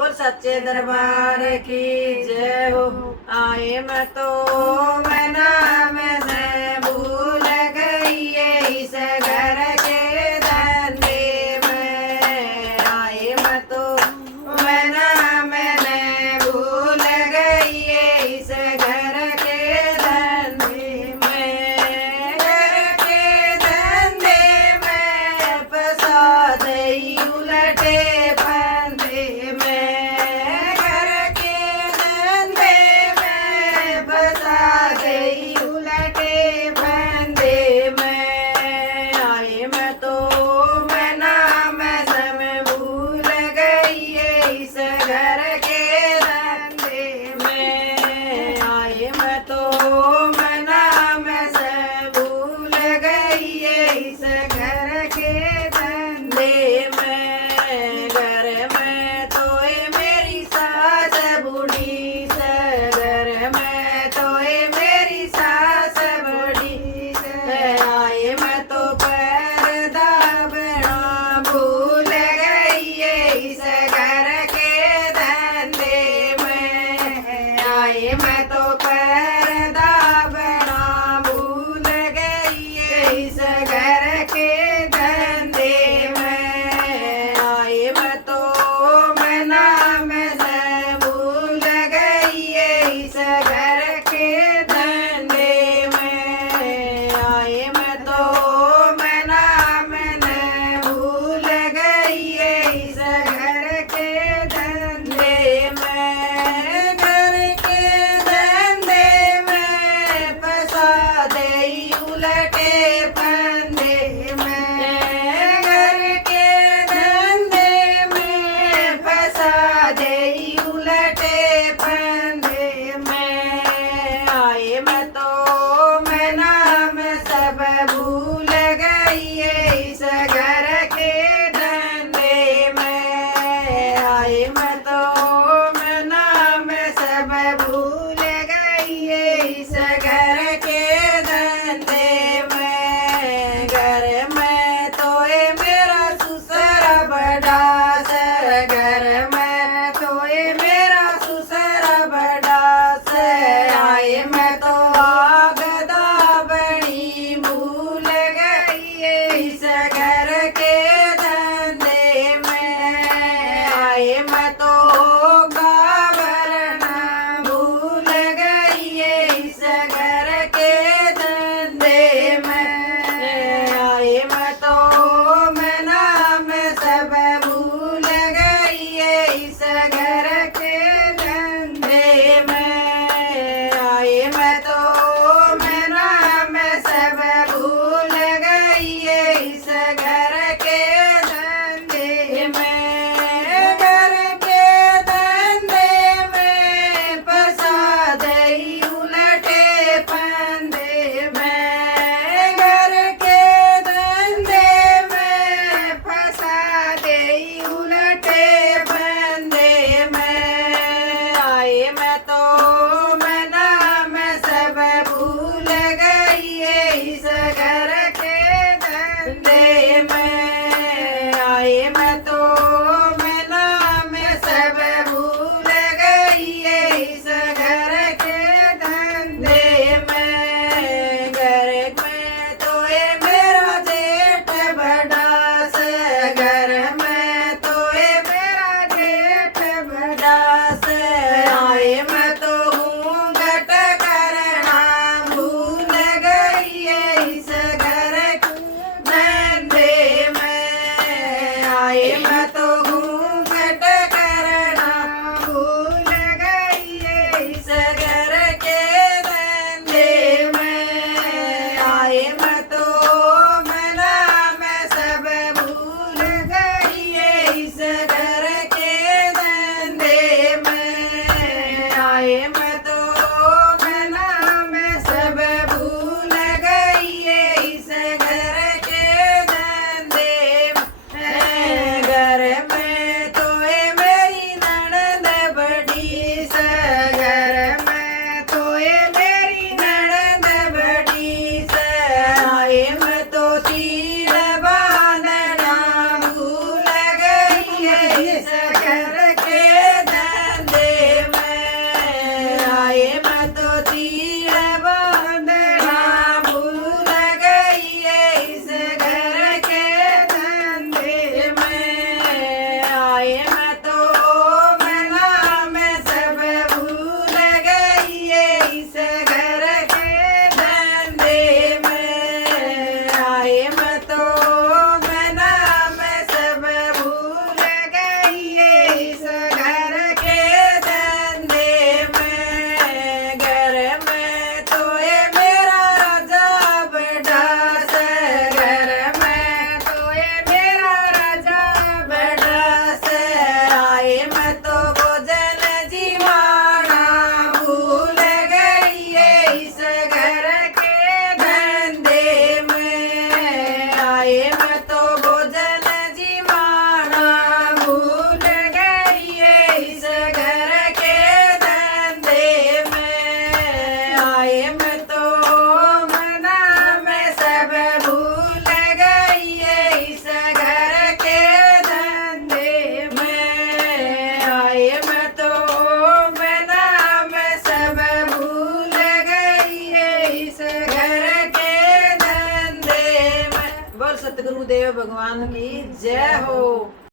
बोल सच्चे दरबार की जय हो। आए मैं तो मैं नाम से भूल गई इस घर के धंधे में। आए मैं तो मैं नाम ने भूल गई इस घर के धंधे में। घर के धंधे में फंसा दई उलटे फंदे में। घर के धंधे में फंसा गई उलटे फंदे में। आए मैं तो मैं नाम समय भूल गई इस घर के धंधे में। आए मैं तो मैं नाम से भूल गई इस घर के धंधे में। घर में तो ये मेरी सास बूढ़ी से, घर में तो ये मेरी सास बूढ़ी से। आए मैं तो पर्दा बना भूल गई इस घर के धंधे में। आए मैं तो पर्दा बना भूल गई इस घर के धंधे में। आए मैं तो मैं नाम से भूल गई इस घर के धंधे में। आए मैं तो मैं नाम ने भूल गई इस घर के धंधे में। घर के धंधे में फंसा दई उलटे फंदे में। घर के धंधे में फंसा दई उलटे फंदे में। आए मैं तो मैं नाम सब भूल गई इस घर के धंधे में। आए मैं तो मैं नाम सब भूल गई इस घर के धंधे में। घर में तो ये मेरा ससुरा बड़ा से, घर में तो ये मेरा ससुरा बड़ा से। आए मैं तो आगदा बड़ी भूल गई इस घर के धंधे में। आए मैं तो गावरना भूल गई इस घर के धंधे में। आए मैं तो मैं नाम सब भूल गई इस घर के धंधे में। आए मैं तो मैं नाम सब भूल गई इस घर के धंधे में। घर के धंधे में फंसा दई उलटे फंदे में। घर के धंधे में फंसा दई उलटे फंदे में। गुरुदेव भगवान की जय हो।